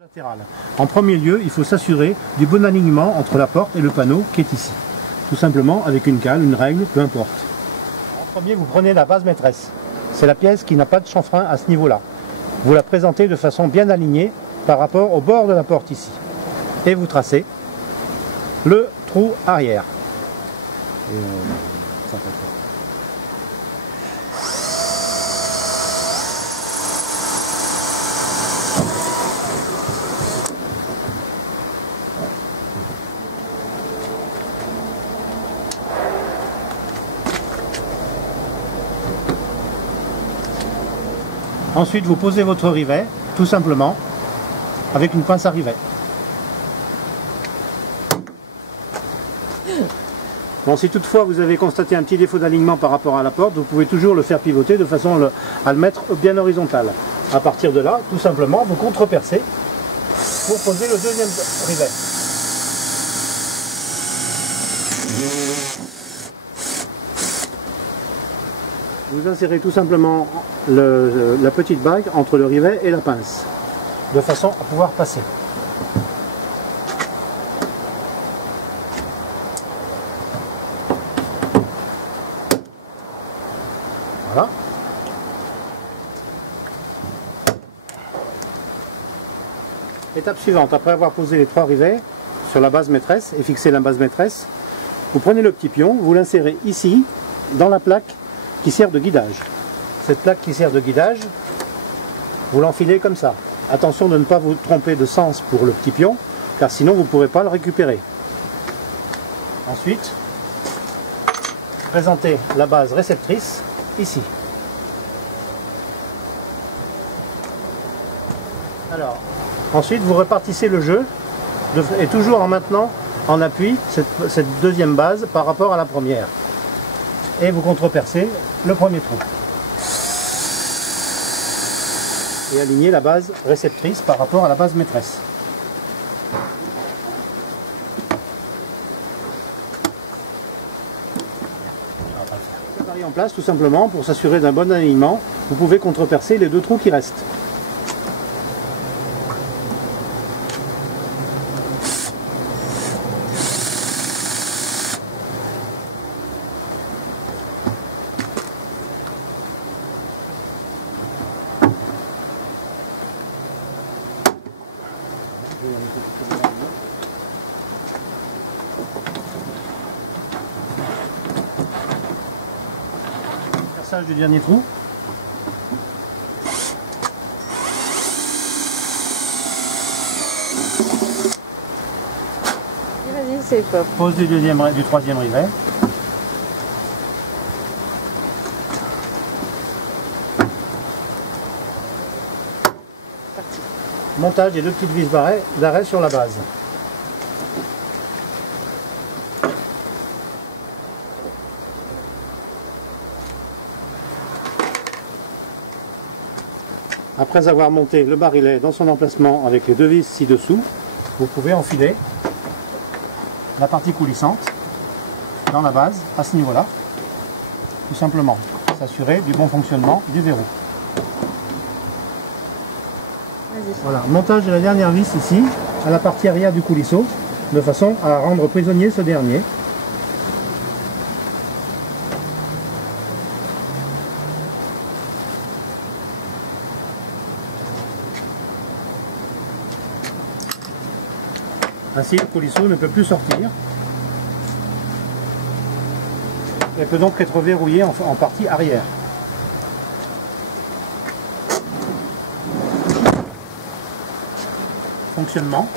Latérale. En premier lieu, il faut s'assurer du bon alignement entre la porte et le panneau qui est ici. Tout simplement avec une cale, une règle, peu importe. En premier, vous prenez la base maîtresse. C'est la pièce qui n'a pas de chanfrein à ce niveau-là. Vous la présentez de façon bien alignée par rapport au bord de la porte ici. Et vous tracez le trou arrière. Ensuite, vous posez votre rivet, tout simplement, avec une pince à rivet. Bon, si toutefois vous avez constaté un petit défaut d'alignement par rapport à la porte, vous pouvez toujours le faire pivoter de façon à le mettre bien horizontal. À partir de là, tout simplement, vous contrepercez pour poser le deuxième rivet. Vous insérez tout simplement la petite bague entre le rivet et la pince, de façon à pouvoir passer. Voilà. Étape suivante, après avoir posé les 3 rivets sur la base maîtresse et fixé la base maîtresse, vous prenez le petit pion, vous l'insérez ici, dans la plaque qui sert de guidage. Cette plaque qui sert de guidage, vous l'enfilez comme ça. Attention de ne pas vous tromper de sens pour le petit pion, car sinon vous ne pourrez pas le récupérer. Ensuite, présentez la base réceptrice ici. Alors, ensuite vous répartissez le jeu, et toujours en maintenant en appui cette deuxième base par rapport à la première. Et vous contrepercez le premier trou. Et alignez la base réceptrice par rapport à la base maîtresse. Préparez en place tout simplement pour s'assurer d'un bon alignement. Vous pouvez contrepercer les 2 trous qui restent. Perçage du dernier trou. Vas-y, c'est pop. Pose du 3e rivet. Parti. Montage des 2 petites vis d'arrêt sur la base. Après avoir monté le barillet dans son emplacement avec les 2 vis ci-dessous, vous pouvez enfiler la partie coulissante dans la base à ce niveau-là, tout simplement, s'assurer du bon fonctionnement du verrou. Voilà, montage de la dernière vis ici, à la partie arrière du coulisseau, de façon à rendre prisonnier ce dernier. Ainsi, le coulisseau ne peut plus sortir et peut donc être verrouillé en partie arrière. Fonctionnement.